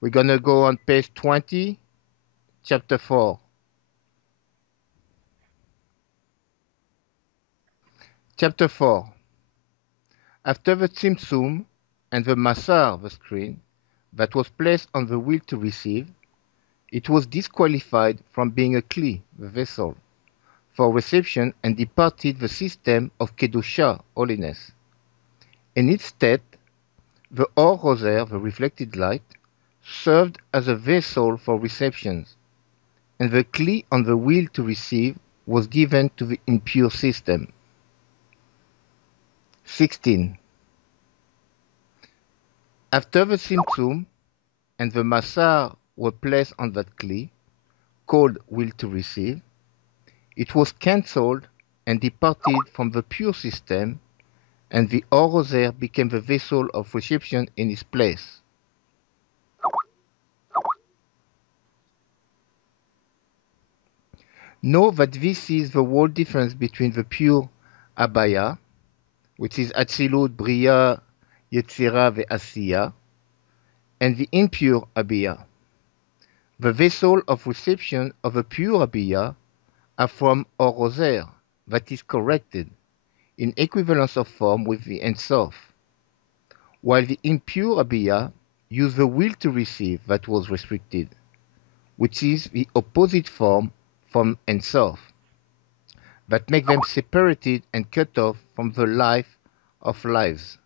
We're going to go on page 20, chapter 4. Chapter 4. After the Tzimtzum and the Masar, the screen, that was placed on the wheel to receive, it was disqualified from being a Kli, the vessel, for reception and departed the system of Kedusha, holiness. In its stead, the Or Roser, the reflected light, served as a vessel for receptions, and the Kli on the wheel to receive was given to the impure system. 16. After the Tzimtzum and the Masar were placed on that Kli, called will to receive, it was cancelled and departed from the pure system, and the Or Roser became the vessel of reception in its place. Know that this is the whole difference between the pure Abaya, which is Atzilut, Bria, Yetzirah, Ve'asiya, and the impure Abiyah. The vessel of reception of a pure Abiyah are from Or Roser, that is corrected, in equivalence of form with the Ein Sof, while the impure Abiyah use the will to receive that was restricted, which is the opposite form from Ein Sof, that make them separated and cut off from the life of lives,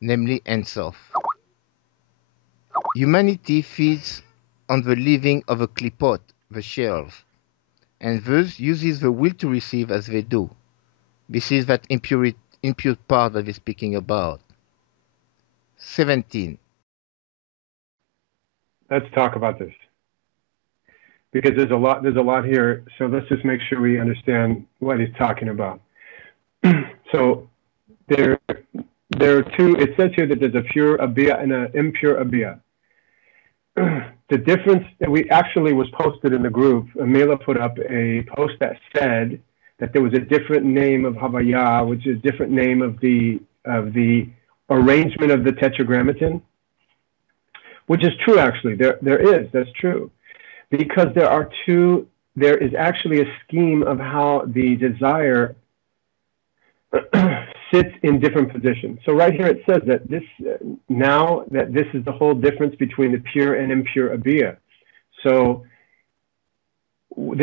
namely Ein Sof. Humanity feeds on the living of a klipot, the shells, and thus uses the will to receive as they do. This is that impure part that we're speaking about. 17. Let's talk about this, because there's a lot here. So let's just make sure we understand what he's talking about. So there are two. It says here that there's a pure abiyah and an impure abiyah. The difference that we actually was posted in the group, Mela put up a post that said that there was a different name of Havaya, which is a different name of the arrangement of the tetragrammaton, which is true actually. That's true. Because there is actually a scheme of how the desire sits in different positions. So right here it says that this is the whole difference between the pure and impure abiyah. So all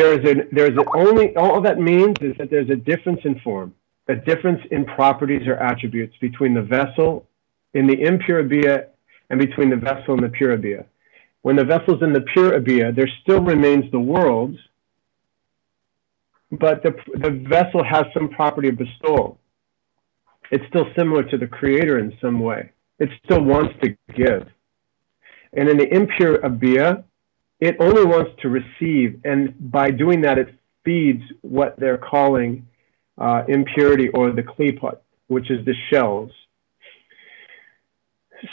that means is that there's a difference in form, a difference in properties or attributes between the vessel in the impure abiyah and between the vessel and the pure abiyah. When the vessel's in the pure abiyah, there still remains the world, but the vessel has some property of bestowal. It's still similar to the creator in some way. It still wants to give. And in the impure abiyah, it only wants to receive, and by doing that, it feeds what they're calling impurity, or the klipot, which is the shells.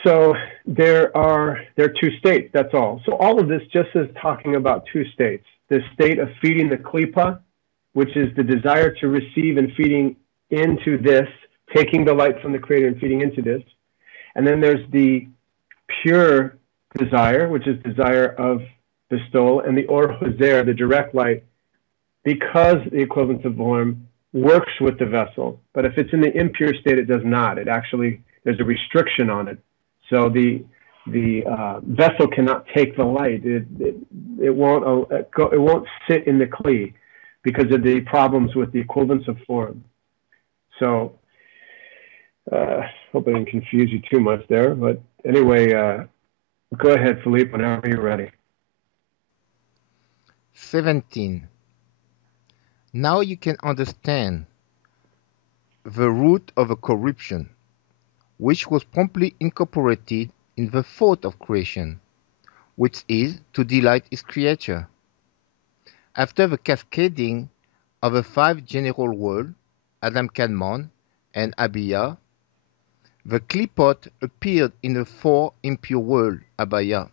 So there are two states, that's all. So all of this just is talking about two states. The state of feeding the klipa, which is the desire to receive and feeding into this, taking the light from the creator and feeding into this. And then there's the pure desire, which is desire of bestowal, and the Or Roser, the direct light, because the equivalence of form works with the vessel. But if it's in the impure state, it does not. It actually, there's a restriction on it. So the vessel cannot take the light. It won't sit in the kli because of the problems with the equivalence of form. So hope I didn't confuse you too much there. But anyway, go ahead, Philippe, whenever you're ready. 17. Now you can understand the root of a corruption, which was promptly incorporated in the thought of creation, which is to delight its creature. After the cascading of the 5 general worlds, Adam Kadmon and Abiyah, the klipot appeared in the 4 impure worlds, Abaya,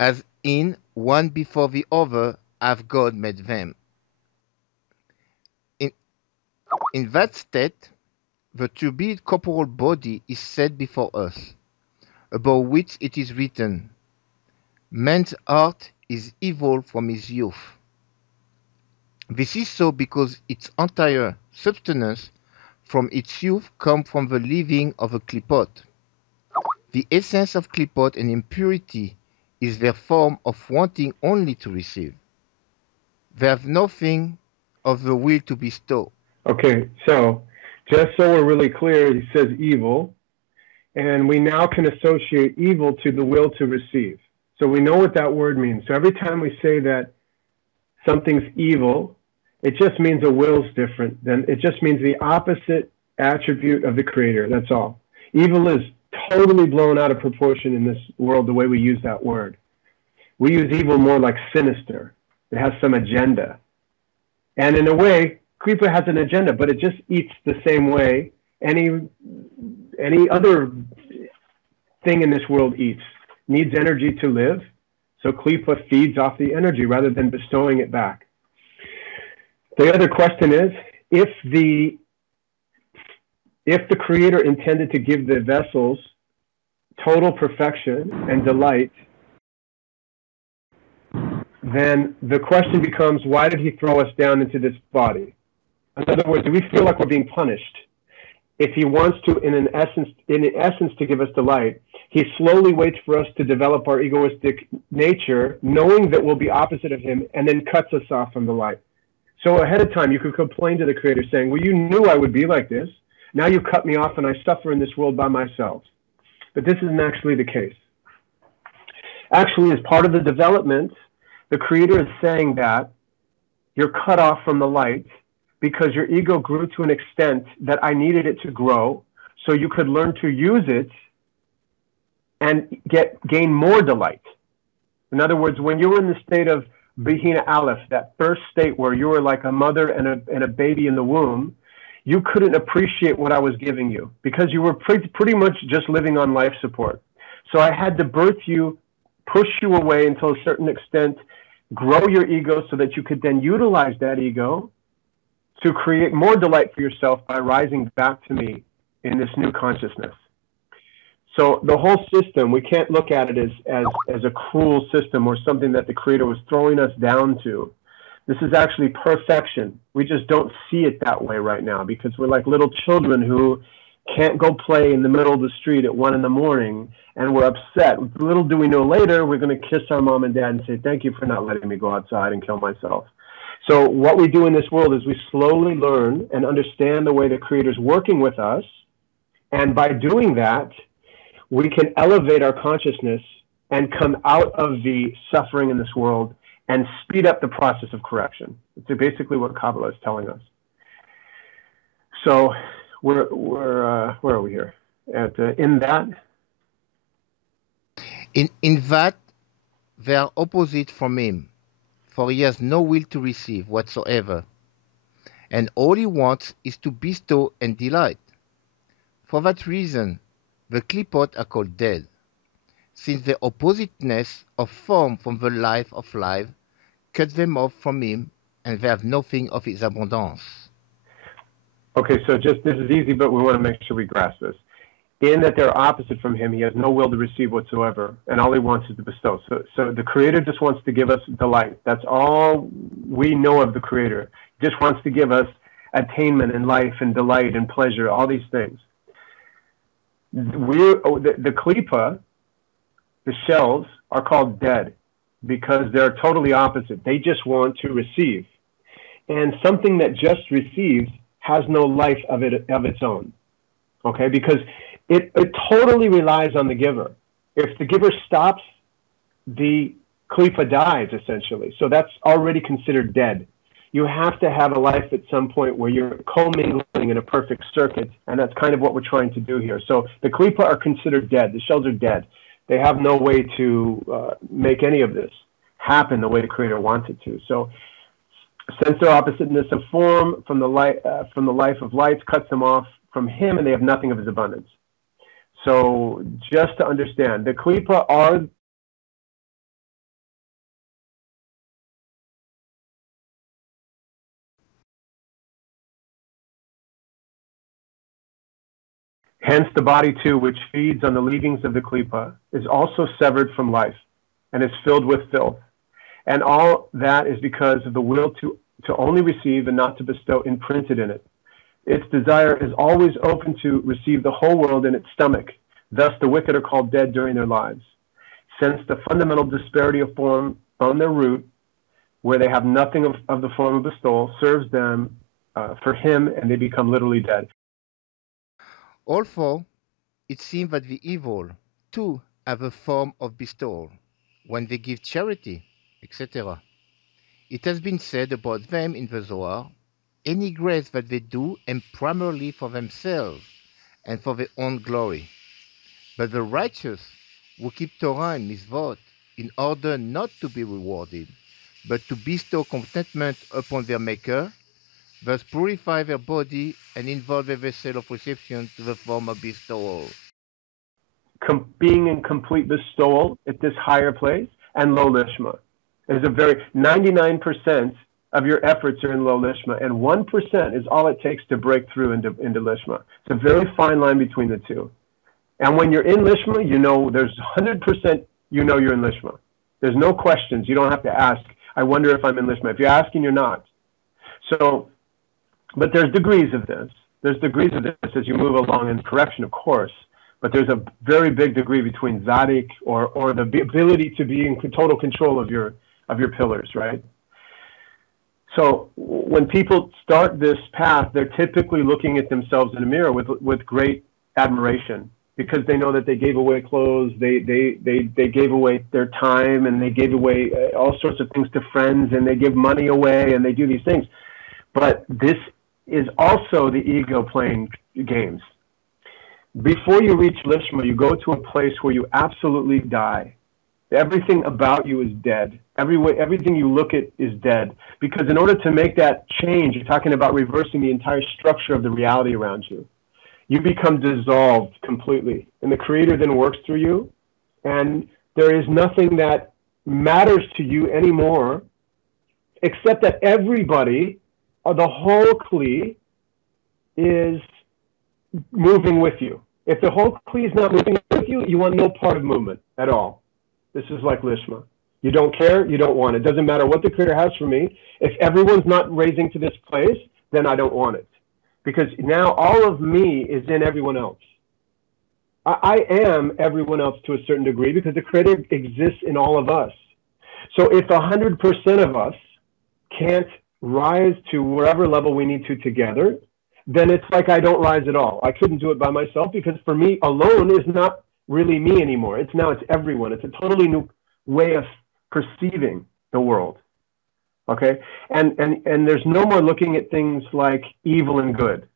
as in one before the other have God made them. In that state, the to-be corporal body is set before us, about which it is written, man's heart is evil from his youth. This is so because its entire substance from its youth comes from the living of a klipot. The essence of klipot and impurity is their form of wanting only to receive. They have nothing of the will to bestow. Okay, so just so we're really clear, he says evil, and we now can associate evil to the will to receive. So we know what that word means. So every time we say that something's evil, it just means a will's different. Then it just means the opposite attribute of the Creator. That's all. Evil is totally blown out of proportion in this world, the way we use that word. We use evil more like sinister. It has some agenda. And in a way, Kripa has an agenda, but it just eats the same way any other thing in this world eats. Needs energy to live. So Klipa feeds off the energy rather than bestowing it back. The other question is, if the Creator intended to give the vessels total perfection and delight, then the question becomes, why did he throw us down into this body? In other words, do we feel like we're being punished? If he wants to, in essence, to give us delight, he slowly waits for us to develop our egoistic nature, knowing that we'll be opposite of him, and then cuts us off from the light. So ahead of time, you could complain to the Creator saying, well, you knew I would be like this. Now you cut me off and I suffer in this world by myself. But this isn't actually the case. Actually, as part of the development, the Creator is saying that you're cut off from the light because your ego grew to an extent that I needed it to grow so you could learn to use it and gain more delight. In other words, when you were in the state of Bihina Aleph, that first state where you were like a mother and a baby in the womb, you couldn't appreciate what I was giving you because you were pretty much just living on life support. So I had to birth you, push you away until a certain extent, grow your ego so that you could then utilize that ego to create more delight for yourself by rising back to me in this new consciousness. So the whole system, we can't look at it as a cruel system or something that the Creator was throwing us down to. This is actually perfection. We just don't see it that way right now because we're like little children who can't go play in the middle of the street at 1 a.m. and we're upset. Little do we know later, we're going to kiss our mom and dad and say, thank you for not letting me go outside and kill myself. So what we do in this world is we slowly learn and understand the way the Creator's working with us. And by doing that, we can elevate our consciousness and come out of the suffering in this world and speed up the process of correction. It's basically what Kabbalah is telling us. So where are we here? In that? In that, they are opposite from him, for he has no will to receive whatsoever, and all he wants is to bestow and delight. For that reason, the klipot are called dead, since the oppositeness of form from the life of life cuts them off from him, and they have nothing of his abundance. Okay, so this is easy, but we want to make sure we grasp this. In that they're opposite from him, he has no will to receive whatsoever, and all he wants is to bestow. So the Creator just wants to give us delight. That's all we know of the Creator. He just wants to give us attainment and life and delight and pleasure, all these things. The klipa, the shells, are called dead because they're totally opposite. They just want to receive. And something that just receives has no life of its own, okay? Because it totally relies on the giver. If the giver stops, the klipa dies, essentially. So that's already considered dead. You have to have a life at some point where you're commingling in a perfect circuit, and that's kind of what we're trying to do here. So the klipa are considered dead. The shells are dead. They have no way to make any of this happen the way the Creator wants it to. So since their oppositeness of form from the life of lights cuts them off from him, and they have nothing of his abundance. So just to understand, the klipa are Hence, the body too, which feeds on the leavings of the klipa, is also severed from life and is filled with filth. And all that is because of the will to only receive and not to bestow imprinted in it. Its desire is always open to receive the whole world in its stomach. Thus, the wicked are called dead during their lives. Since the fundamental disparity of form on their root, where they have nothing of the form of bestowal, serves them for him, and they become literally dead. Also, it seems that the evil, too, have a form of bestowal, when they give charity, etc. It has been said about them in the Zohar, any grace that they do aim primarily for themselves and for their own glory. But the righteous who keep Torah and Mitzvot in order not to be rewarded, but to bestow contentment upon their Maker, thus purify their body and involve a vessel of reception to the form of bestowal. Being in complete bestowal at this higher place, and low Lishma. There's a very 99% of your efforts are in low Lishma, and 1% is all it takes to break through into Lishma. It's a very fine line between the two. And when you're in Lishma, you know there's 100% you know you're in Lishma. There's no questions. You don't have to ask, I wonder if I'm in Lishma. If you're asking, you're not. So, but there's degrees of this. There's degrees of this as you move along in correction, of course. But there's a very big degree between Zadik or the ability to be in total control of your pillars, right? So when people start this path, they're typically looking at themselves in a mirror with great admiration, because they know that they gave away clothes, they gave away their time, and they gave away all sorts of things to friends, and they give money away, and they do these things. But this is also the ego playing games. Before you reach Lishma, you go to a place where you absolutely die. Everything about you is dead. Everything you look at is dead. Because in order to make that change, you're talking about reversing the entire structure of the reality around you. You become dissolved completely. And the Creator then works through you. And there is nothing that matters to you anymore, except that everybody, the whole Kli, is moving with you. If the whole Kli is not moving with you, you want no part of movement at all. This is like Lishma. You don't care, you don't want it. It doesn't matter what the Creator has for me. If everyone's not raising to this place, then I don't want it. Because now all of me is in everyone else. I am everyone else to a certain degree, because the Creator exists in all of us. So if 100% of us can't rise to whatever level we need to together, then it's like I don't rise at all. I couldn't do it by myself, because for me alone is not really me anymore. It's everyone. It's a totally new way of perceiving the world. Okay? And there's no more looking at things like evil and good.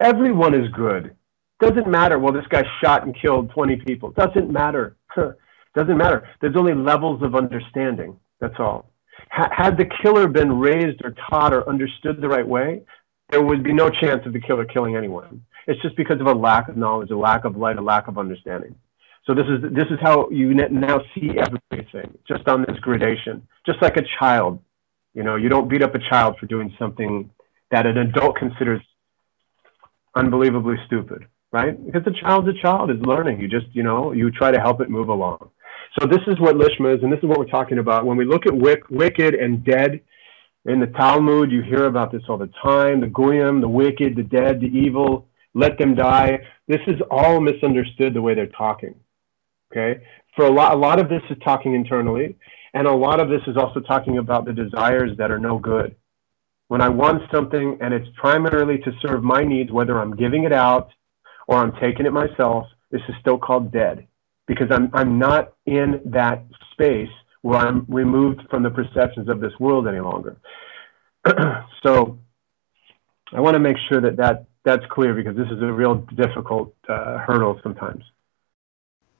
Everyone is good. Doesn't matter, well, this guy shot and killed 20 people. Doesn't matter. Doesn't matter. There's only levels of understanding. That's all. Had the killer been raised or taught or understood the right way, there would be no chance of the killer killing anyone. It's just because of a lack of knowledge, a lack of light, a lack of understanding. So this is how you now see everything, just on this gradation. Just like a child, you know, you don't beat up a child for doing something that an adult considers unbelievably stupid, right? Because the child's a child, is learning. You just, you try to help it move along. So this is what Lishma is, and this is what we're talking about. When we look at wicked and dead, in the Talmud, you hear about this all the time. The goyim, the wicked, the dead, the evil, let them die. This is all misunderstood the way they're talking, okay? For a lot of this is talking internally, and a lot of this is also talking about the desires that are no good. When I want something and it's primarily to serve my needs, whether I'm giving it out or I'm taking it myself, this is still called dead, because I'm not in that space where I'm removed from the perceptions of this world any longer. So I want to make sure that's clear, because this is a real difficult hurdle sometimes.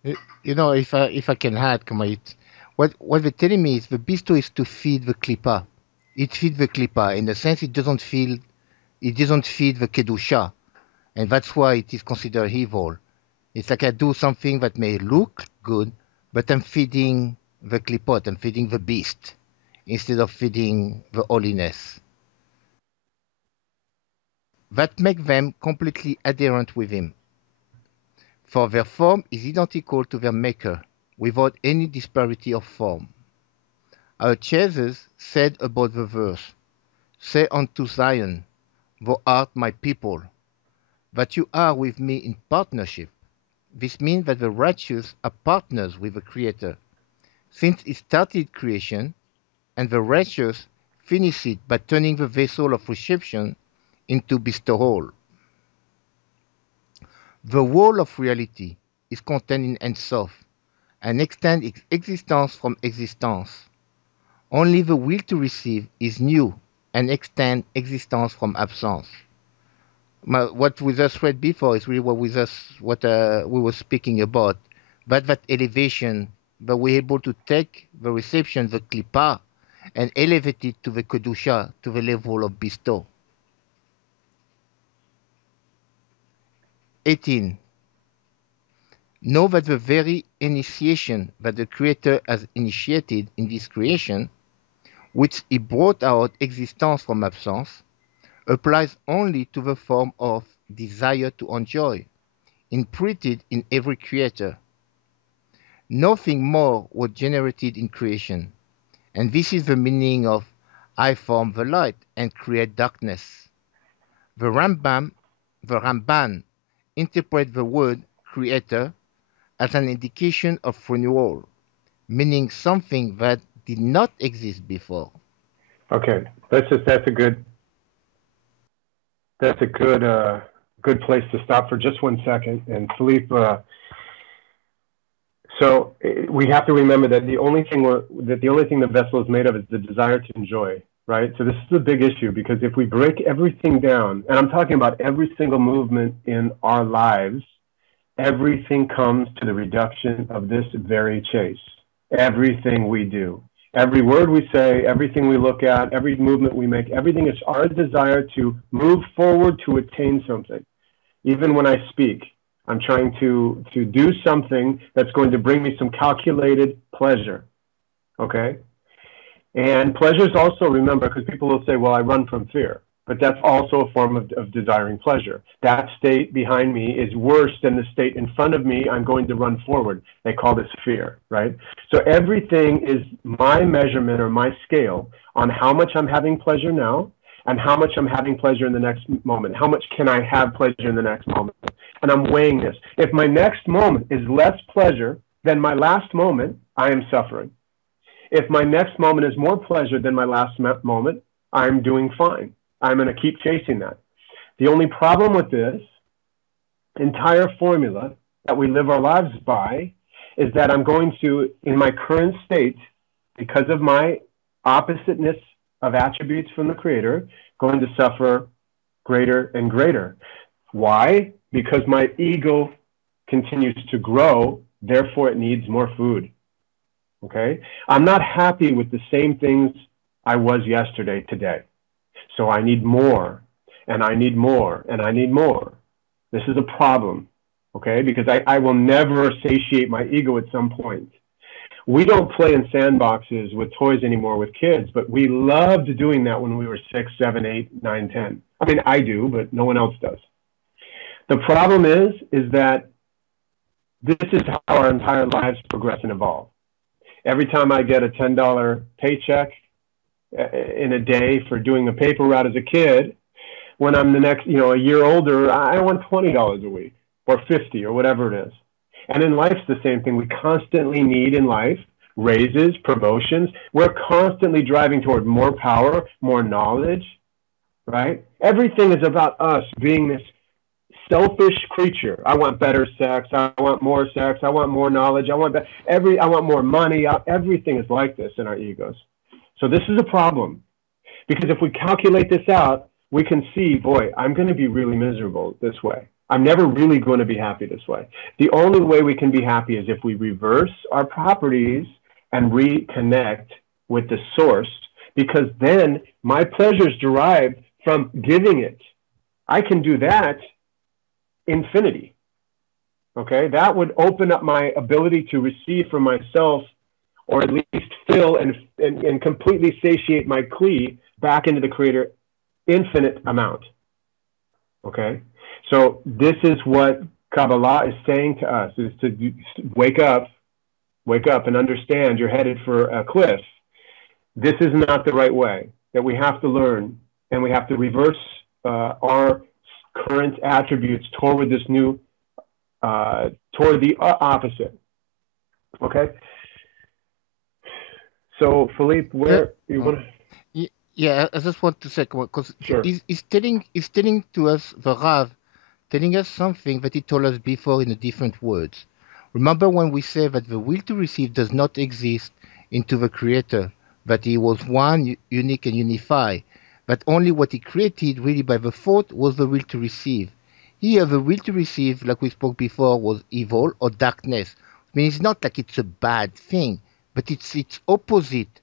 If I can add, what they're telling me is the bestow is to feed the klipa. It feeds the klipa. In a sense, it doesn't feed the kedusha, and that's why it is considered evil. It's like I do something that may look good, but I'm feeding the klipot, I'm feeding the beast, instead of feeding the holiness. That makes them completely adherent with him. for their form is identical to their maker, without any disparity of form. Our chasers said about the verse, "Say unto Zion, thou art my people, that you are with me in partnership." This means that the righteous are partners with the Creator, since He started creation, and the righteous finish it by turning the vessel of reception into bestowal. The whole of reality is contained in Ein Sof, and extends its existence from existence. Only the will to receive is new and extends existence from absence. What we just read before is really what we were speaking about. That elevation, that we're able to take the reception, the klipa, and elevate it to the kedusha, to the level of bestow. 18. Know that the very initiation that the Creator has initiated in this creation, which He brought out existence from absence, applies only to the form of desire to enjoy, imprinted in every creator. Nothing more was generated in creation, and this is the meaning of "I form the light and create darkness." The Ramban interprets the word creator as an indication of renewal, meaning something that did not exist before. Okay, that's a good good place to stop for just 1 second. And Philippe, so we have to remember that the only thing the vessel is made of is the desire to enjoy, right? So this is a big issue, because if we break everything down, and I'm talking about every single movement in our lives, everything comes to the reduction of this very chase. Everything we do, every word we say, everything we look at, every movement we make, everything is our desire to move forward to attain something. Even when I speak, I'm trying to do something that's going to bring me some calculated pleasure, okay? And pleasure is also, remember, because people will say, well, I run from fear. But that's also a form of desiring pleasure. That state behind me is worse than the state in front of me. I'm going to run forward. They call this fear, right? So everything is my measurement or my scale on how much I'm having pleasure now and how much I'm having pleasure in the next moment. How much can I have pleasure in the next moment? And I'm weighing this. If my next moment is less pleasure than my last moment, I am suffering. If my next moment is more pleasure than my last moment, I'm doing fine. I'm going to keep chasing that. The only problem with this entire formula that we live our lives by is that I'm going to, in my current state, because of my oppositeness of attributes from the Creator, going to suffer greater and greater. Why? Because my ego continues to grow, therefore it needs more food. Okay? I'm not happy with the same things I was yesterday today. So I need more, and I need more, and I need more. This is a problem, okay? Because I will never satiate my ego at some point. We don't play in sandboxes with toys anymore with kids, but we loved doing that when we were 6, 7, 8, 9, 10. I mean, I do, but no one else does. The problem is that this is how our entire lives progress and evolve. Every time I get a $10 paycheck in a day for doing a paper route as a kid, when I'm the next, a year older, I want $20 a week or 50 or whatever it is. And in life's the same thing. We constantly need in life raises, promotions. We're constantly driving toward more power, more knowledge, right? Everything is about us being this selfish creature. I want better sex. I want more sex. I want more knowledge. I want more money. Everything is like this in our egos. So this is a problem, because if we calculate this out, we can see, boy, I'm going to be really miserable this way. I'm never really going to be happy this way. The only way we can be happy is if we reverse our properties and reconnect with the source, because then my pleasure is derived from giving it. I can do that infinity. Okay, that would open up my ability to receive from myself, or at least fill and completely satiate my kli back into the Creator, infinite amount. Okay, so this is what Kabbalah is saying to us is to wake up and understand you're headed for a cliff. This is not the right way, that we have to learn, and we have to reverse our current attributes toward this new, toward the opposite. Okay? So, Philippe, where you want to? Yeah, I just want to say, because Sure. he's telling to us, the Rav, telling us something that he told us before in a different words. Remember when we say that the will to receive does not exist into the Creator, that he was one, unique and unified, that only what he created really by the thought was the will to receive. Here, the will to receive, like we spoke before, was evil or darkness. I mean, it's not like it's a bad thing, but it's its opposite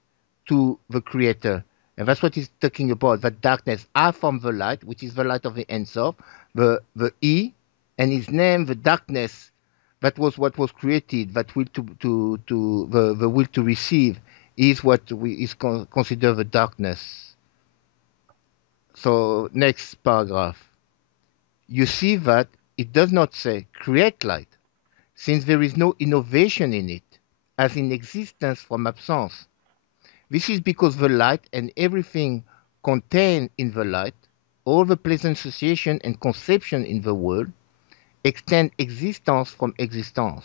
to the Creator. And that's what he's talking about, that darkness are from the light, which is the light of the Ein Sof, the E, and his name, the darkness, that was what was created, that will the will to receive is what is considered the darkness. So next paragraph. You see that it does not say create light, since there is no innovation in it, as in existence from absence. This is because the light and everything contained in the light, all the pleasant association and conception in the world, extend existence from existence.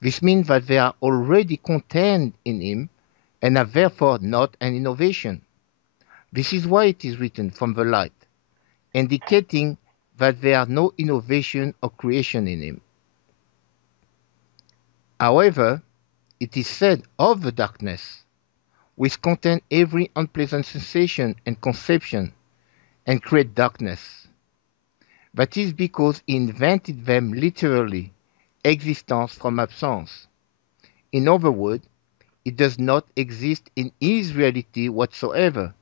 This means that they are already contained in him and are therefore not an innovation. This is why it is written from the light, indicating that there are no innovation or creation in him. However, it is said of the darkness, which contain every unpleasant sensation and conception, and create darkness. That is because he invented them literally, existence from absence. In other words, it does not exist in his reality whatsoever,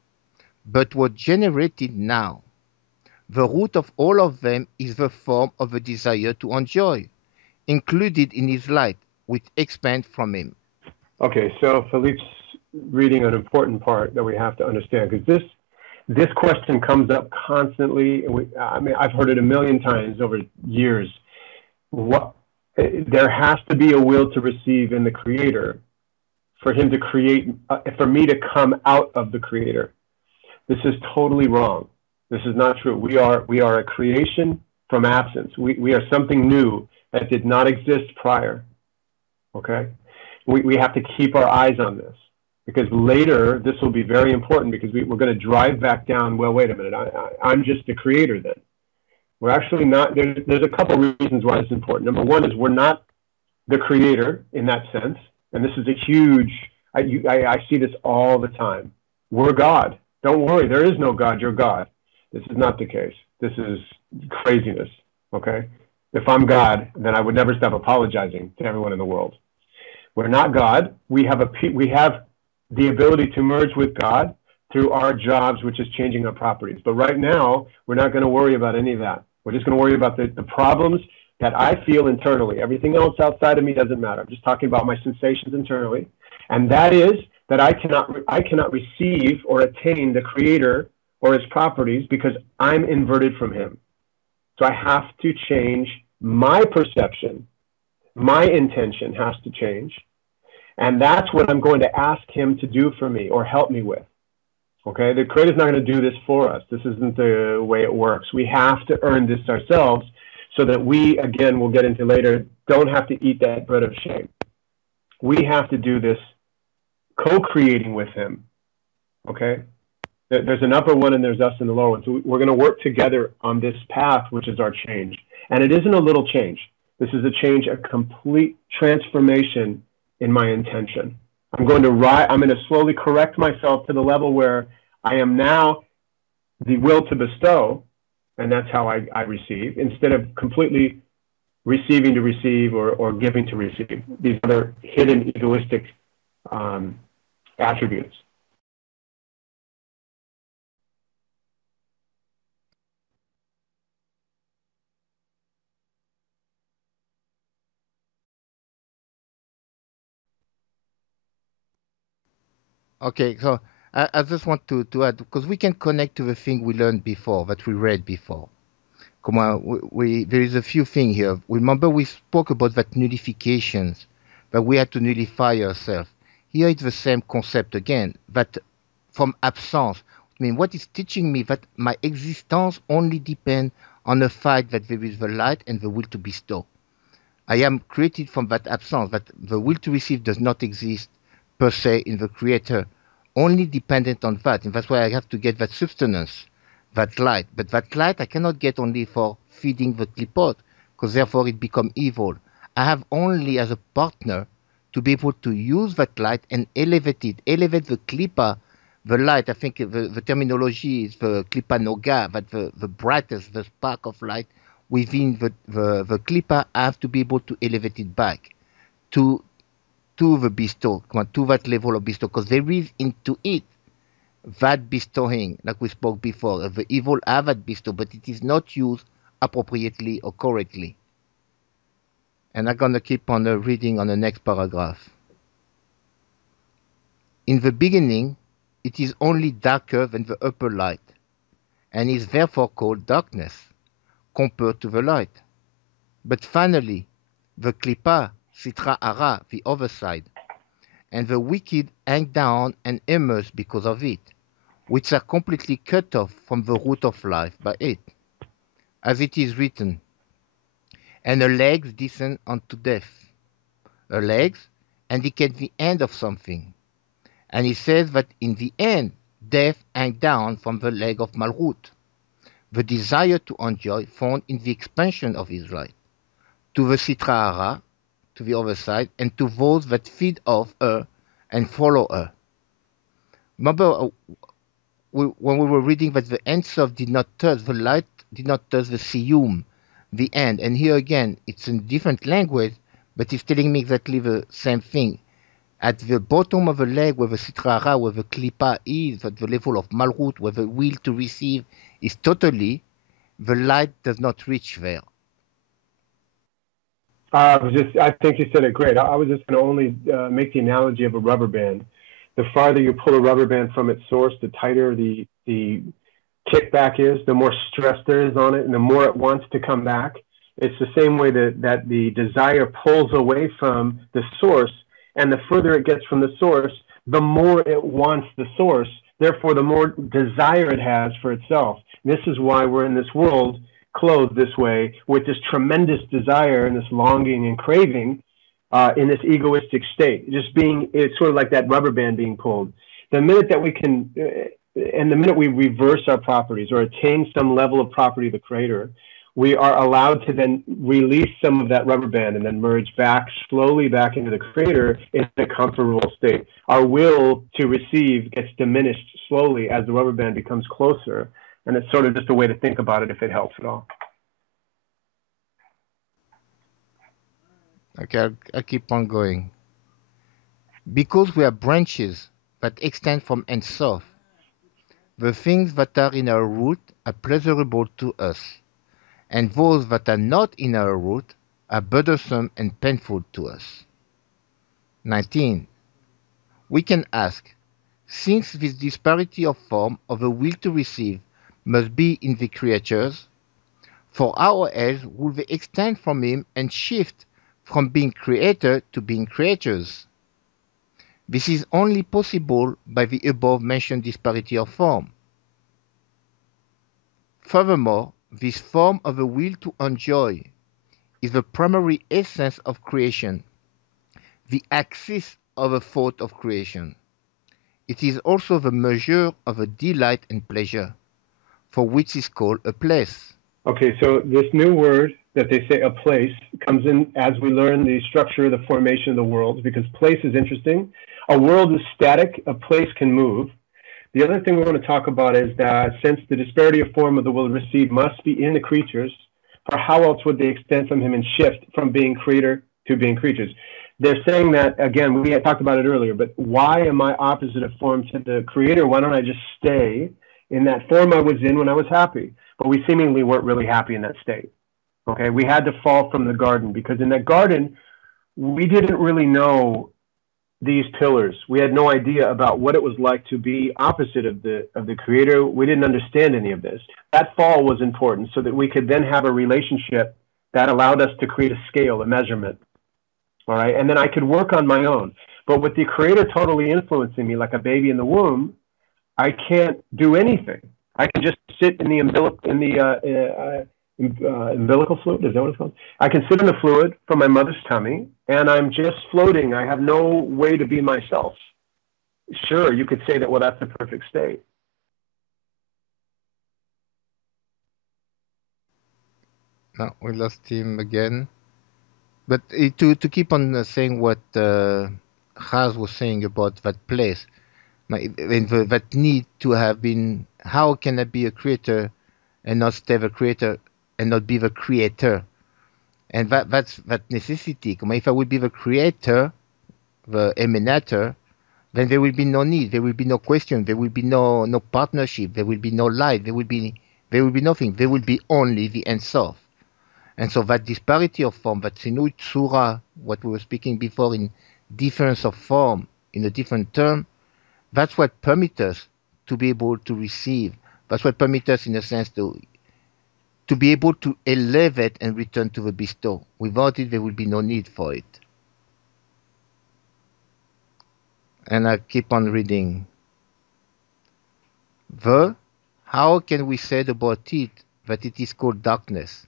but was generated now. The root of all of them is the form of a desire to enjoy, included in his light, which expands from him. Okay, so Philippe's reading an important part that we have to understand, because this question comes up constantly. I mean, I've heard it a million times over years. There has to be a will to receive in the Creator for him to create, for me to come out of the Creator. This is totally wrong. This is not true. We are a creation from absence. We are something new that did not exist prior. Okay? We have to keep our eyes on this, because later this will be very important, because we're going to drive back down, well, wait a minute, I'm just the creator then. We're actually not. There's a couple of reasons why it's important. Number one is we're not the creator in that sense, and this is a huge, I see this all the time. We're God. Don't worry, there is no God, you're God. This is not the case. This is craziness, okay? If I'm God, then I would never stop apologizing to everyone in the world. We're not God. We have the ability to merge with God through our jobs, which is changing our properties. But right now, we're not going to worry about any of that. We're just going to worry about the problems that I feel internally. Everything else outside of me doesn't matter. I'm just talking about my sensations internally. And that is that I cannot receive or attain the Creator or his properties because I'm inverted from him. So I have to change my perception. My intention has to change. And that's what I'm going to ask him to do for me or help me with. Okay, the Creator's not going to do this for us. This isn't the way it works. We have to earn this ourselves so that we, again, we'll get into later, don't have to eat that bread of shame. We have to do this co-creating with him. Okay, there's an upper one and there's us in the lower one. So we're going to work together on this path, which is our change. And it isn't a little change. This is a change, a complete transformation in my intention. I'm going to slowly correct myself to the level where I am now the will to bestow, and that's how I receive, instead of completely receiving to receive or giving to receive. These other hidden egoistic attributes. Okay, so I just want to add, because we can connect to the thing we learned before, that we read before. There is a few things here. Remember we spoke about that nullifications, that we had to nullify ourselves. Here it's the same concept again, that from absence. I mean, what is teaching me that my existence only depends on the fact that there is the light and the will to bestow. I am created from that absence, that the will to receive does not exist per se in the creator, only dependent on that. And that's why I have to get that sustenance, that light. But that light I cannot get only for feeding the clipot, because therefore it becomes evil. I have only as a partner to be able to use that light and elevate it, elevate the klipa, the light. I think the terminology is the klipa noga, that the brightest, the spark of light within the klipa. I have to be able to elevate it back to the bestow, to that level of bestow, because there is into it that bestowing, like we spoke before, the evil have that bestow, but it is not used appropriately or correctly. And I'm going to keep on reading on the next paragraph. In the beginning, it is only darker than the upper light, and is therefore called darkness, compared to the light. But finally, the klipa, sitra hara, the other side, and the wicked hang down and emerge because of it, which are completely cut off from the root of life by it. As it is written, and her legs descend unto death. Her legs indicate the end of something. And he says that in the end, death hangs down from the leg of Malchut, the desire to enjoy found in the expansion of his light, to the sitra hara, to the other side, and to those that feed off her and follow her. Remember when we were reading that the Ein Sof did not touch, the light did not touch the siyum, the end. And here again, it's in different language, but it's telling me exactly the same thing. At the bottom of the leg, where the sitra hara, where the klipa is, at the level of Malchut, where the will to receive is totally, the light does not reach there. I think you said it great. I was just going to only make the analogy of a rubber band. The farther you pull a rubber band from its source, the tighter the kickback is, the more stress there is on it, and the more it wants to come back. It's the same way that the desire pulls away from the source, and the further it gets from the source, the more it wants the source. Therefore, the more desire it has for itself. This is why we're in this world clothed this way, with this tremendous desire and this longing and craving in this egoistic state. It's sort of like that rubber band being pulled. The minute that we can, and the minute we reverse our properties or attain some level of property of the Creator, we are allowed to then release some of that rubber band and then merge back slowly back into the Creator in a comfortable state. Our will to receive gets diminished slowly as the rubber band becomes closer. And it's sort of just a way to think about it if it helps at all. Okay, I'll keep on going. Because we are branches that extend from Ein Sof, the things that are in our root are pleasurable to us, and those that are not in our root are burdensome and painful to us. 19. We can ask, since this disparity of form of the will to receive must be in the creatures, for our age will they extend from him and shift from being creator to being creatures? This is only possible by the above mentioned disparity of form. Furthermore, this form of the will to enjoy is the primary essence of creation, the axis of a thought of creation. It is also the measure of a delight and pleasure, for which is called a place. Okay, so this new word that they say, a place, comes in as we learn the structure, the formation of the worlds, because place is interesting. A world is static, a place can move. The other thing we want to talk about is that since the disparity of form of the will received must be in the creatures, for how else would they extend from him and shift from being creator to being creatures? They're saying that, again, we had talked about it earlier, but why am I opposite of form to the creator? Why don't I just stay in that form I was in when I was happy? But we seemingly weren't really happy in that state. Okay, we had to fall from the garden because in that garden, we didn't really know these pillars. We had no idea about what it was like to be opposite of the Creator. We didn't understand any of this. That fall was important so that we could then have a relationship that allowed us to create a scale, a measurement. All right, and then I could work on my own. But with the Creator totally influencing me like a baby in the womb, I can't do anything. I can just sit in the umbilical fluid. Is that what it's called? I can sit in the fluid from my mother's tummy, and I'm just floating. I have no way to be myself. Sure, you could say that, well, that's the perfect state. No, we lost him again. But to keep on saying what Chaz was saying about that place, that need to have been, how can I be a creator and not stay the creator and not be the creator? And that's that necessity. If I would be the creator, the emanator, then there will be no need, there will be no question, there will be no partnership, there will be no life, there will be nothing, there will be only the Ein Sof. And so that disparity of form, that sinui tsura, what we were speaking before in difference of form, in a different term, that's what permits us to be able to receive. That's what permits us, in a sense, to be able to elevate and return to the bestow. Without it, there will be no need for it. And I keep on reading. How can we say about it that it is called darkness,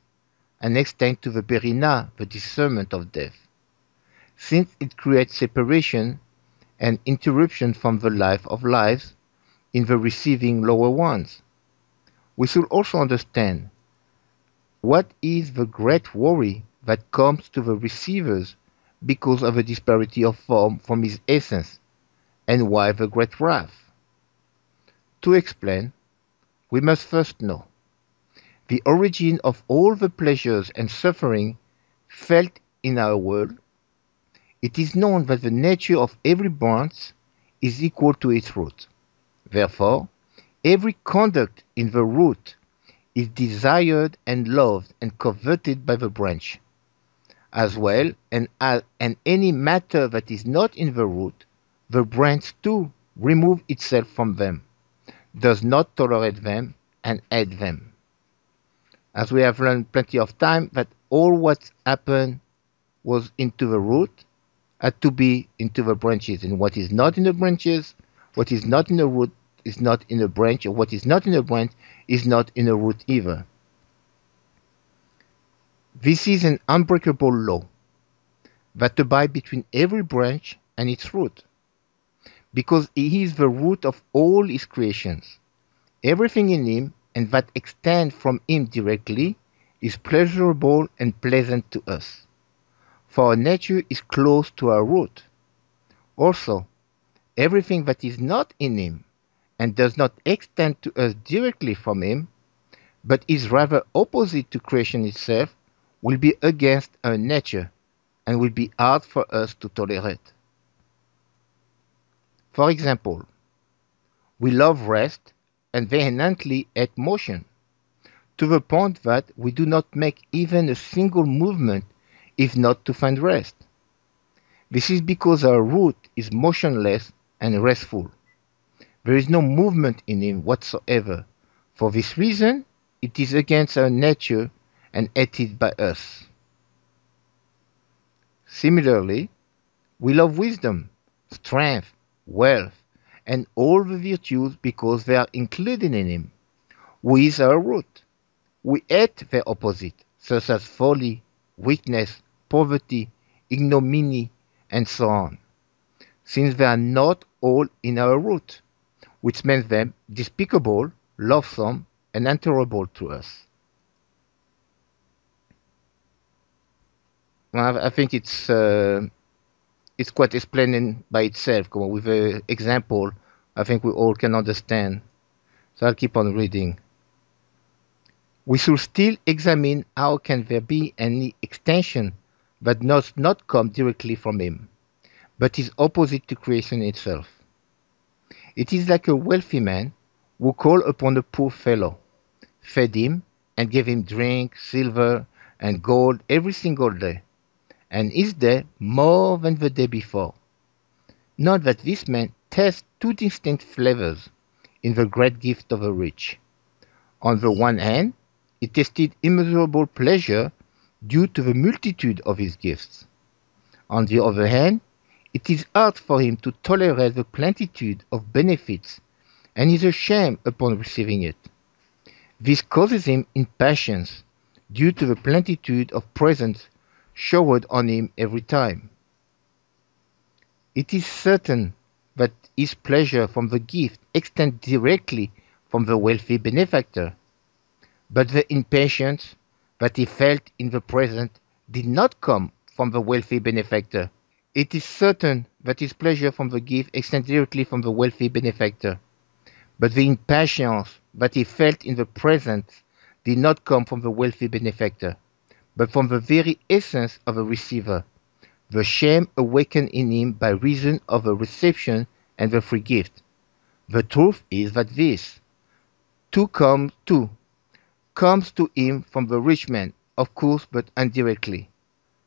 and extend to the berina, the discernment of death, since it creates separation and interruption from the life of lives in the receiving lower ones? We should also understand what is the great worry that comes to the receivers because of the disparity of form from his essence, and why the great wrath. To explain, we must first know the origin of all the pleasures and suffering felt in our world. It is known that the nature of every branch is equal to its root. Therefore, every conduct in the root is desired and loved and coveted by the branch, as well, and any matter that is not in the root, the branch too removes itself from them, does not tolerate them, and hate them. As we have learned plenty of time, that all what happened was into the root had to be into the branches, and what is not in the branches, what is not in the root is not in the branch, or what is not in the branch is not in the root either. This is an unbreakable law that abides between every branch and its root, because he is the root of all his creations. Everything in him and that extends from him directly is pleasurable and pleasant to us, for our nature is close to our root. Also, everything that is not in him and does not extend to us directly from him, but is rather opposite to creation itself, will be against our nature and will be hard for us to tolerate. For example, we love rest and vehemently hate motion, to the point that we do not make even a single movement if not to find rest. This is because our root is motionless and restful. There is no movement in him whatsoever. For this reason, it is against our nature and hated by us. Similarly, we love wisdom, strength, wealth, and all the virtues because they are included in him, who is our root. We hate their opposite, such as folly, weakness, poverty, ignominy, and so on, since they are not all in our root, which makes them despicable, loathsome, and untolerable to us. Well, I think it's quite explaining by itself. With an example, I think we all can understand. So I'll keep on reading. We should still examine how can there be any extension that does not come directly from him, but is opposite to creation itself. It is like a wealthy man who called upon a poor fellow, fed him, and gave him drink, silver, and gold every single day, and each day more than the day before. Note that this man tests two distinct flavors in the great gift of the rich. On the one hand, he tasted immeasurable pleasure due to the multitude of his gifts. On the other hand, it is hard for him to tolerate the plenitude of benefits and is ashamed upon receiving it. This causes him impatience due to the plenitude of presents showered on him every time. It is certain that his pleasure from the gift extends directly from the wealthy benefactor, but the impatience that he felt in the present did not come from the wealthy benefactor. It is certain that his pleasure from the gift extends directly from the wealthy benefactor, but the impatience that he felt in the present did not come from the wealthy benefactor, but from the very essence of the receiver, the shame awakened in him by reason of the reception and the free gift. The truth is that this too comes to him from the rich man, of course, but indirectly.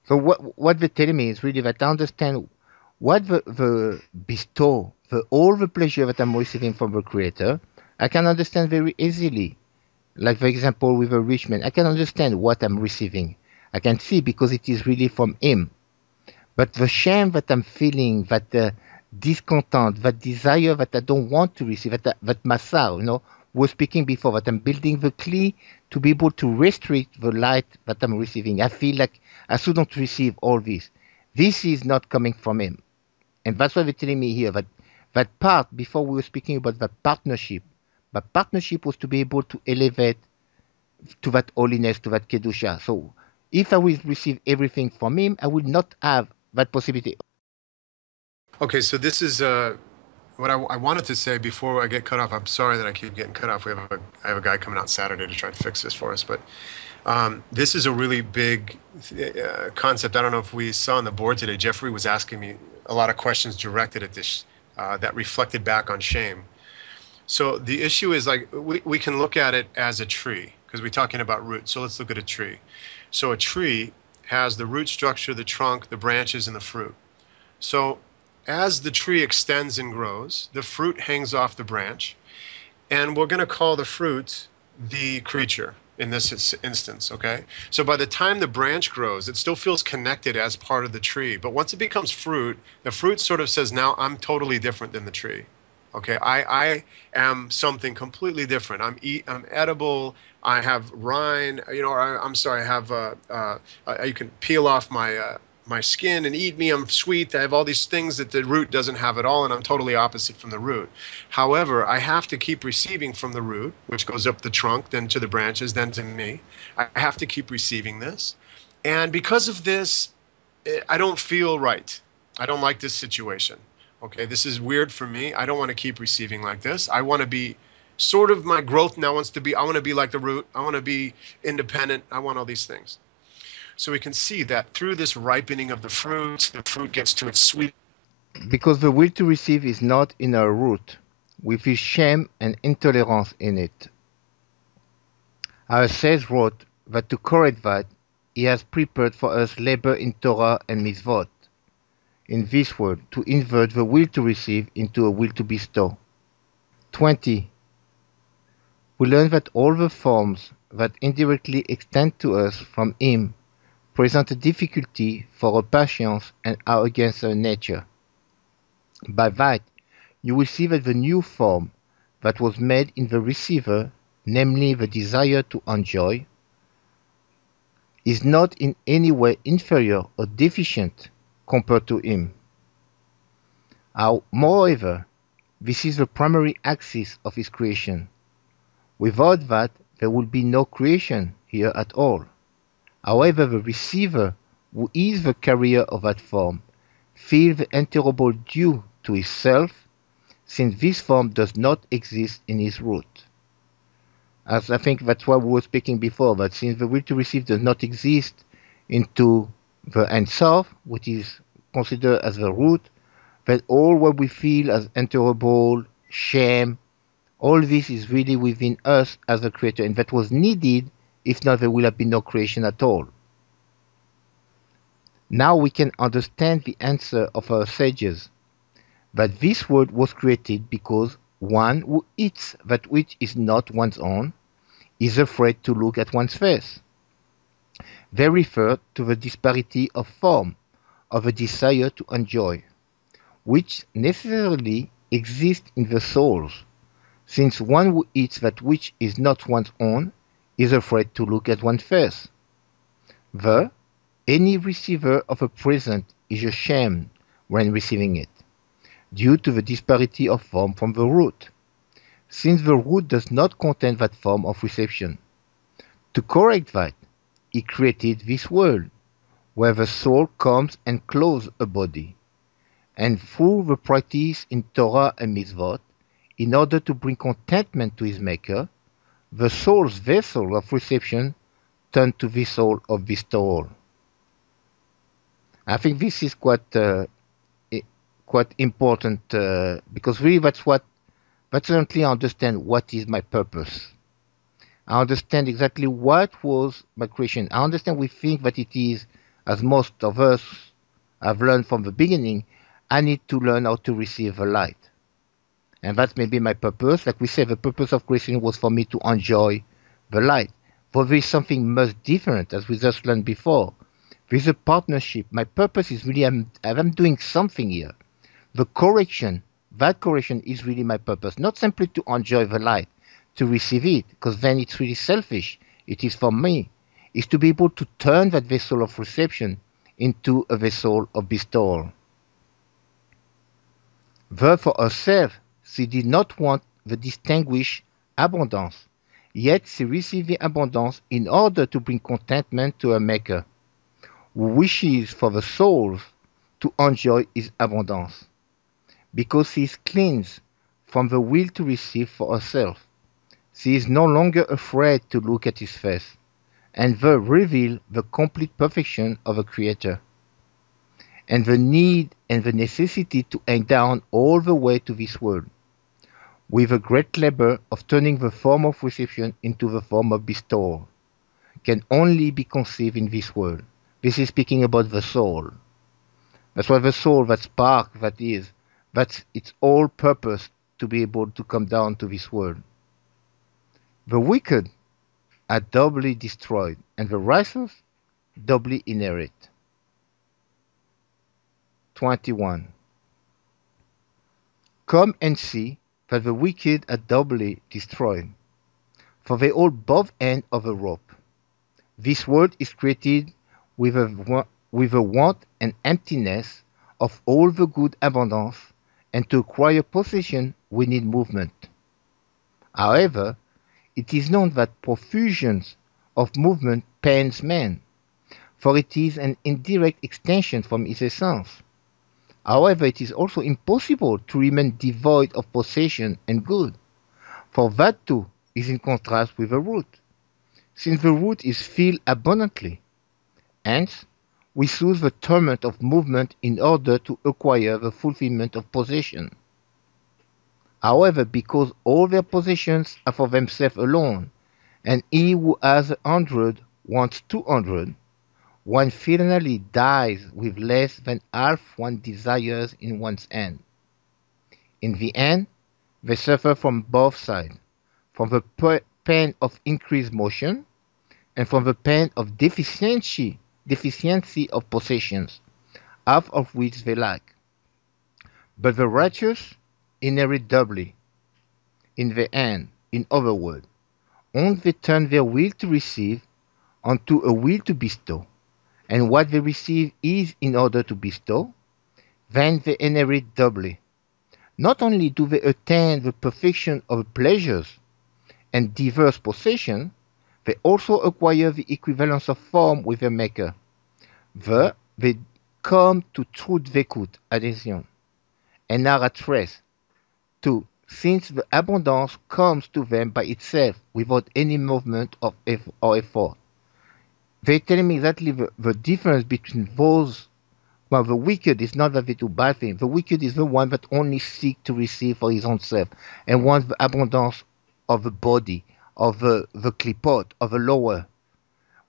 So what they're telling me is really that I understand what the bestow, all the pleasure that I'm receiving from the Creator, I can understand very easily. Like the example with the rich man, I can understand what I'm receiving. I can see because it is really from him. But the shame that I'm feeling, that discontent, that desire that I don't want to receive, that Masao, was speaking before, that I'm building the kli to be able to restrict the light that I'm receiving. I feel like I shouldn't receive all this. This is not coming from him. And that's why they're telling me here that part, before we were speaking about the partnership, but partnership was to be able to elevate to that holiness, to that kedusha. So if I will receive everything from him, I will not have that possibility. Okay, so this is what I wanted to say before I get cut off. I'm sorry that I keep getting cut off. I have a guy coming out Saturday to try to fix this for us, but this is a really big concept. I don't know if we saw on the board today. Jeffrey was asking me a lot of questions directed at this that reflected back on shame. So the issue is, like, we can look at it as a tree because we're talking about roots. So let's look at a tree. So a tree has the root structure, the trunk, the branches, and the fruit. So as the tree extends and grows, the fruit hangs off the branch, and we're going to call the fruit the creature in this instance, okay? So by the time the branch grows, it still feels connected as part of the tree. But once it becomes fruit, the fruit sort of says, now I'm totally different than the tree. Okay, I am something completely different. I'm edible. I have rind. I'm sorry. I have you can peel off my skin and eat me. I'm sweet. I have all these things that the root doesn't have at all, and I'm totally opposite from the root. However, I have to keep receiving from the root, which goes up the trunk, then to the branches, then to me. I have to keep receiving this, and because of this, I don't feel right. I don't like this situation. Okay, this is weird for me. I don't want to keep receiving like this. I want to be sort of, my growth now wants to be, I want to be like the root. I want to be independent. I want all these things. So we can see that through this ripening of the fruit gets to its sweet. Because the will to receive is not in our root, with its shame and intolerance in it. Our sage wrote that to correct that, he has prepared for us labor in Torah and mitzvot. In this world, to invert the will to receive into a will to bestow. 20. We learn that all the forms that indirectly extend to us from him present a difficulty for our passions and are against our nature. By that, you will see that the new form that was made in the receiver, namely the desire to enjoy, is not in any way inferior or deficient compared to him. Moreover, this is the primary axis of his creation. Without that, there would be no creation here at all. However, the receiver, who is the carrier of that form, feels the answerable due to himself, since this form does not exist in his root. As I think that's what we were speaking before, that since the will to receive does not exist into the Ein Sof, which is considered as the root, that all what we feel as answerable, shame, all this is really within us as a creator, and that was needed. If not, there will have been no creation at all. Now we can understand the answer of our sages. that this world was created because one who eats that which is not one's own is afraid to look at one's face. They refer to the disparity of form of a desire to enjoy, which necessarily exists in the souls, since one who eats that which is not one's own is afraid to look at one's face. Any receiver of a present is ashamed when receiving it, due to the disparity of form from the root, since the root does not contain that form of reception. To correct that, he created this world, where the soul comes and clothes a body, and through the practice in Torah and Mitzvot, in order to bring contentment to his Maker, the soul's vessel of reception turned to vessel of bestowal. I think this is quite important because really that's certainly I understand what is my purpose. I understand exactly what was my creation. I understand we think that it is, as most of us have learned from the beginning, I need to learn how to receive the light. And that's maybe my purpose. Like we say, the purpose of creation was for me to enjoy the light. But there is something much different, as we just learned before. There's a partnership. My purpose is really, I'm doing something here. The correction, that correction is really my purpose. Not simply to enjoy the light, to receive it, because then it's really selfish. It is for me. It's to be able to turn that vessel of reception into a vessel of bestowal. For herself, she did not want the distinguished abundance, yet she received the abundance in order to bring contentment to her Maker, who wishes for the souls to enjoy his abundance, because she is cleansed from the will to receive for herself. She is no longer afraid to look at his face, and thus reveal the complete perfection of a Creator, and the need and the necessity to hang down all the way to this world, with a great labor of turning the form of reception into the form of bestowal, can only be conceived in this world. This is speaking about the soul. That's why the soul, that spark, that's its whole purpose, to be able to come down to this world. The wicked are doubly destroyed, and the righteous doubly inherit. 21. Come and see that the wicked are doubly destroyed, for they hold both ends of a rope. This world is created with a want and emptiness of all the good abundance, and to acquire possession we need movement. However, it is known that profusion of movement pains man, for it is an indirect extension from his essence. However, it is also impossible to remain devoid of possession and good, for that too is in contrast with the root, since the root is filled abundantly. Hence, we choose the torment of movement in order to acquire the fulfillment of possession. However, because all their possessions are for themselves alone, and he who has 100 wants 200, one finally dies with less than half one desires in one's hand. In the end, they suffer from both sides, from the pain of increased motion and from the pain of deficiency of possessions, half of which they lack. But the righteous inherit doubly. In the end, in other words, only they turn their will to receive onto a will to bestow, and what they receive is in order to bestow, then they inherit doubly. Not only do they attain the perfection of pleasures and diverse possession, they also acquire the equivalence of form with their Maker. There, they come to true dvekut, adhesion, and are at rest, too, since the abundance comes to them by itself without any movement or effort. They tell me exactly the difference between those. Well, the wicked is not that they do bad things. The wicked is the one that only seeks to receive for his own self and wants the abundance of the body, of the klipot, of the lower.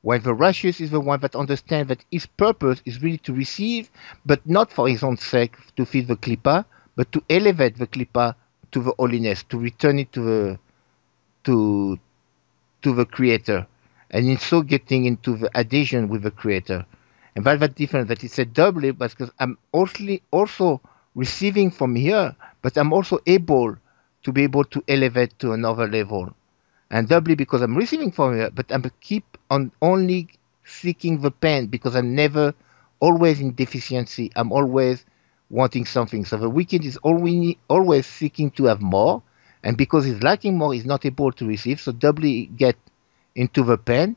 While the righteous is the one that understands that his purpose is really to receive, but not for his own sake to feed the klippa, but to elevate the klipa to the holiness, to return it to the Creator, and in so getting into the adhesion with the Creator. And that's different. That it's a double, because I'm also receiving from here, but I'm also able to be able to elevate to another level. And doubly because I'm receiving from here, but I'm keep on only seeking the pain because I'm never always in deficiency. I'm always wanting something. So the wicked is always seeking to have more, and because he's lacking more, he's not able to receive. So doubly get into the pain.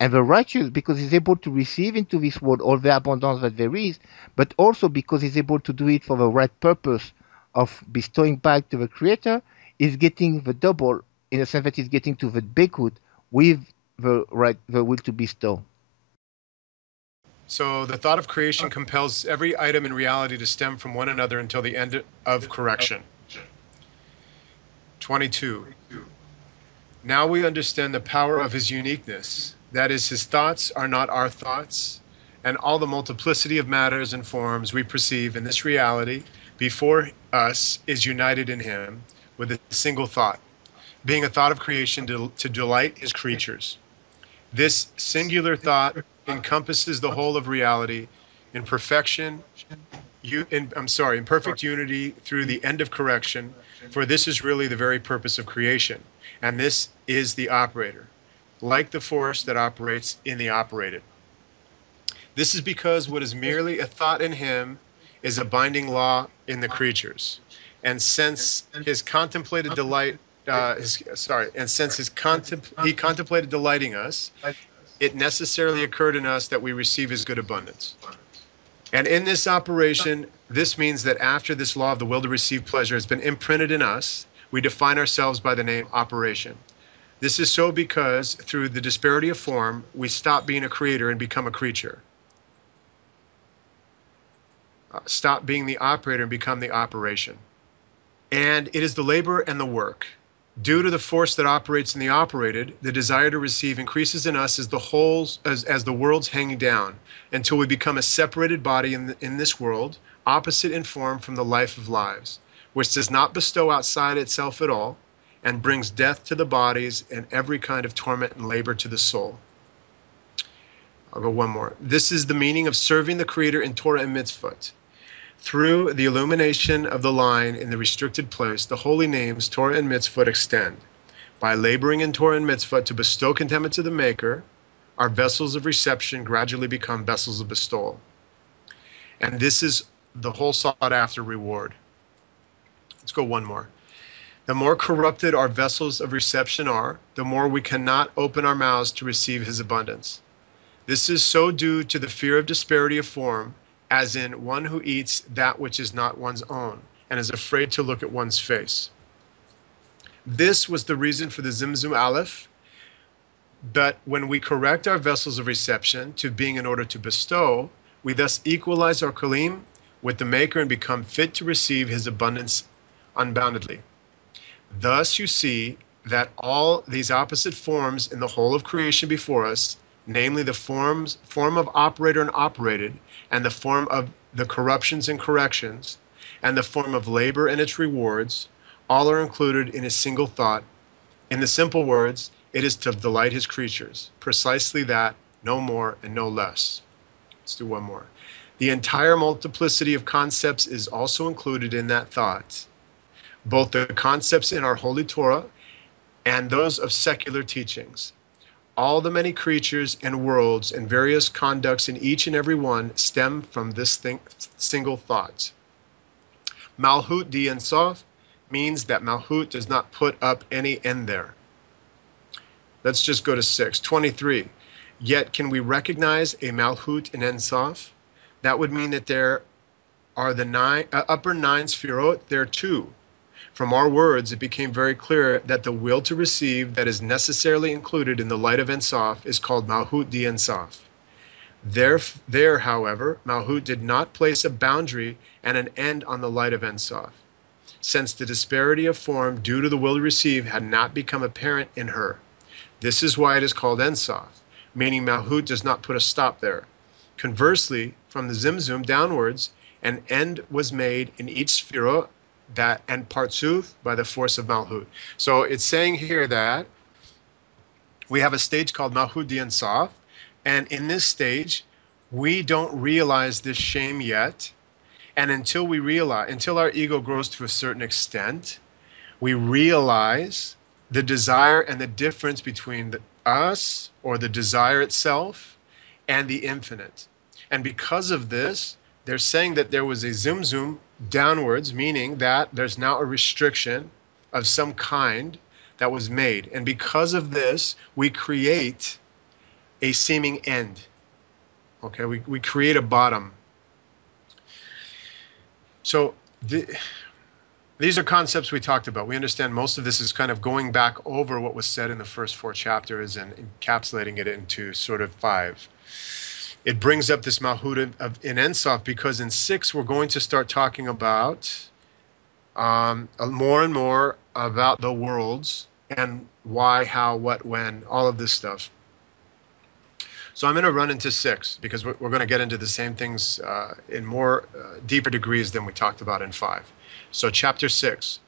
And the righteous, because he's able to receive into this world all the abundance that there is, but also because he's able to do it for the right purpose of bestowing back to the Creator, is getting the double in a sense that he's getting to the Bekut with the will to bestow. So the thought of creation compels every item in reality to stem from one another until the end of correction. 22. Now we understand the power of his uniqueness. That is, his thoughts are not our thoughts, and all the multiplicity of matters and forms we perceive in this reality before us is united in him with a single thought, being a thought of creation to delight his creatures. This singular thought encompasses the whole of reality in perfection, in perfect unity through the end of correction, for this is really the very purpose of creation, and this is the operator, like the force that operates in the operated. This is because what is merely a thought in him is a binding law in the creatures, and since his contemplated delight, he contemplated delighting us, it necessarily occurred in us that we receive his good abundance. And in this operation, this means that after this law of the will to receive pleasure has been imprinted in us, we define ourselves by the name operation. This is so because through the disparity of form, we stop being a creator and become a creature. Stop being the operator and become the operation. And it is the labor and the work. Due to the force that operates in the operated, the desire to receive increases in us as the world's hanging down, until we become a separated body in this world, opposite in form from the life of lives, which does not bestow outside itself at all, and brings death to the bodies and every kind of torment and labor to the soul. I'll go one more. This is the meaning of serving the Creator in Torah and Mitzvot. Through the illumination of the line in the restricted place, the holy names Torah and Mitzvot extend. By laboring in Torah and Mitzvot to bestow contentment to the Maker, our vessels of reception gradually become vessels of bestowal. And this is the whole sought-after reward. Let's go one more. The more corrupted our vessels of reception are, the more we cannot open our mouths to receive his abundance. This is so due to the fear of disparity of form, as in one who eats that which is not one's own, and is afraid to look at one's face. This was the reason for the Zimzum Aleph, but when we correct our vessels of reception to being in order to bestow, we thus equalize our kalim with the Maker and become fit to receive his abundance unboundedly. Thus you see that all these opposite forms in the whole of creation before us, namely the form of operator and operated, and the form of the corruptions and corrections, and the form of labor and its rewards, all are included in a single thought. In the simple words, it is to delight his creatures. Precisely that, no more and no less. Let's do one more. The entire multiplicity of concepts is also included in that thought, both the concepts in our holy Torah and those of secular teachings. All the many creatures and worlds and various conducts in each and every one stem from this single thought. Malchut di Ein Sof means that Malchut does not put up any end there. Let's just go to 6. 23. Yet can we recognize a Malchut in Ein Sof? That would mean that there are the upper 9 Sefirot there too. From our words, it became very clear that the will to receive that is necessarily included in the light of Ein Sof is called Malchut di Ein Sof. There, however, Malchut did not place a boundary and an end on the light of Ein Sof, since the disparity of form due to the will to receive had not become apparent in her. This is why it is called Ein Sof, meaning Malchut does not put a stop there. Conversely, from the Zimzum downwards, An end was made in each Sefirot, that and Partzuf by the force of Malchut. So it's saying here that we have a stage called Malchut Di Sof, and in this stage, we don't realize this shame yet. And until our ego grows to a certain extent, we realize the desire and the difference between us, or the desire itself, and the infinite. And because of this, they're saying that there was a zoom downwards, meaning that there's now a restriction of some kind that was made. And because of this, we create a seeming end. Okay, we create a bottom. So these are concepts we talked about. We understand most of this is kind of going back over what was said in the first 4 chapters and encapsulating it into sort of 5. It brings up this Malchut in Ein Sof because in 6 we're going to start talking about more and more about the worlds and why, how, what, when, all of this stuff. So I'm going to run into 6 because we're going to get into the same things in more deeper degrees than we talked about in 5. So chapter 6,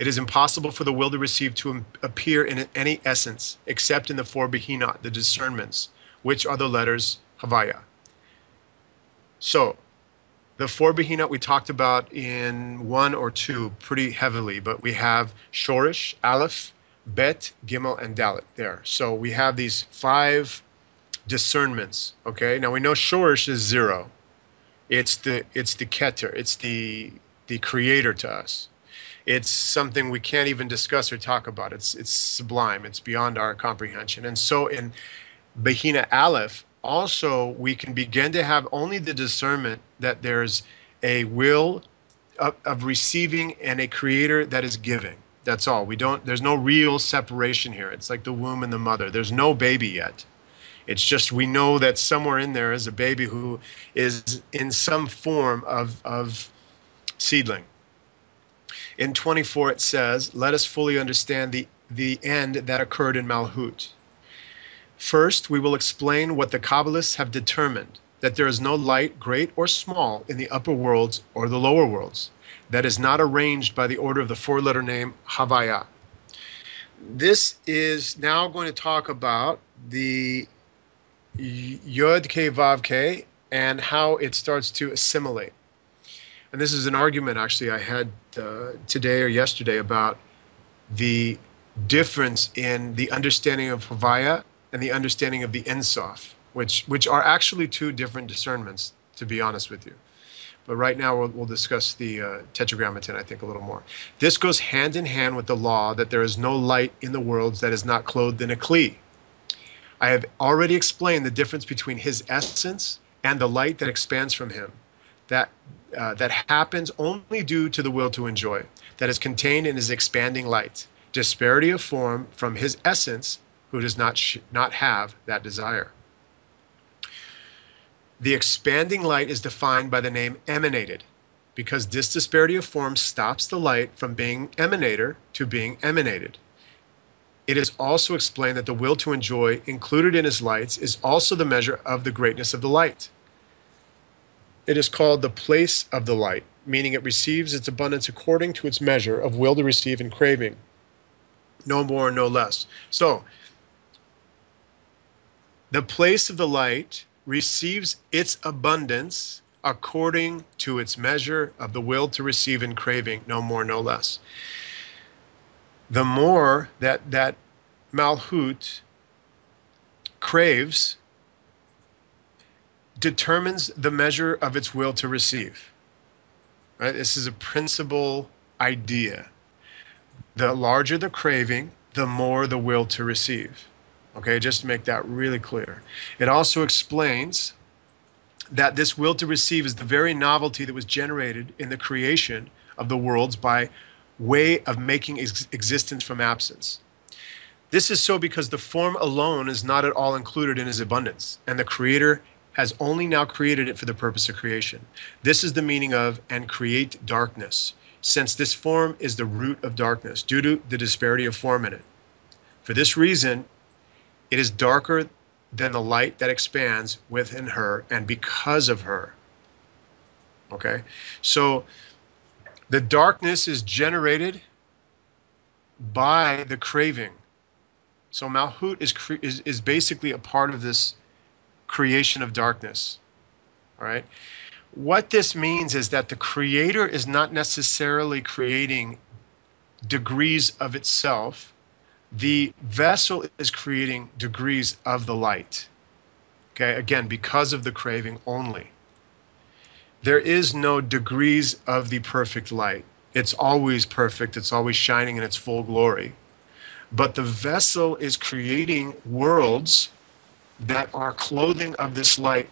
it is impossible for the will to receive to appear in any essence except in the 4 Behinot, the discernments, which are the letters Havaya. So the 4 Behinot we talked about in 1 or 2 pretty heavily, but we have Shorish, Aleph, Bet, Gimel, and Dalet there. So we have these 5 discernments. Okay, now we know Shorish is 0. It's the Keter. It's the creator to us. It's something we can't even discuss or talk about. It's sublime. It's beyond our comprehension. And so in Behina Aleph, also we can begin to have only the discernment that there's a will of receiving and a creator that is giving. That's all. There's no real separation here. It's like the womb and the mother. There's no baby yet. It's just we know that somewhere in there is a baby who is in some form of seedling. In 24 it says, let us fully understand the end that occurred in Malchut. First, we will explain what the Kabbalists have determined, that there is no light, great or small, in the upper worlds or the lower worlds, that is not arranged by the order of the 4-letter name Havaya. This is now going to talk about the Yod K Vav K and how it starts to assimilate. And this is an argument actually I had today or yesterday about the difference in the understanding of Havaya and the understanding of the Ein Sof, which are actually 2 different discernments, to be honest with you. But right now we'll discuss the Tetragrammaton, I think, a little more. This goes hand in hand with the law that there is no light in the worlds that is not clothed in a Kli. I have already explained the difference between his essence and the light that expands from him, that happens only due to the will to enjoy, that is contained in his expanding light, disparity of form from his essence, who does not have that desire. The expanding light is defined by the name emanated, because this disparity of form stops the light from being emanator to being emanated. It is also explained that the will to enjoy included in his lights is also the measure of the greatness of the light. It is called the place of the light, meaning it receives its abundance according to its measure of will to receive and craving, no more, no less. So, the place of the light receives its abundance according to its measure of the will to receive and craving, no more, no less. The more that Malchut craves determines the measure of its will to receive. Right? This is a principal idea. The larger the craving, the more the will to receive. Okay, just to make that really clear. It also explains that this will to receive is the very novelty that was generated in the creation of the worlds by way of making existence from absence. This is so because the form alone is not at all included in his abundance, and the creator has only now created it for the purpose of creation. This is the meaning of and create darkness, since this form is the root of darkness due to the disparity of form in it. For this reason, it is darker than the light that expands within her and because of her. Okay, so the darkness is generated by the craving. So Malchut is basically a part of this creation of darkness. All right. What this means is that the creator is not necessarily creating degrees of itself. The vessel is creating degrees of the light. Okay, again, because of the craving only. There is no degrees of the perfect light. It's always perfect. It's always shining in its full glory. But the vessel is creating worlds that are clothing of this light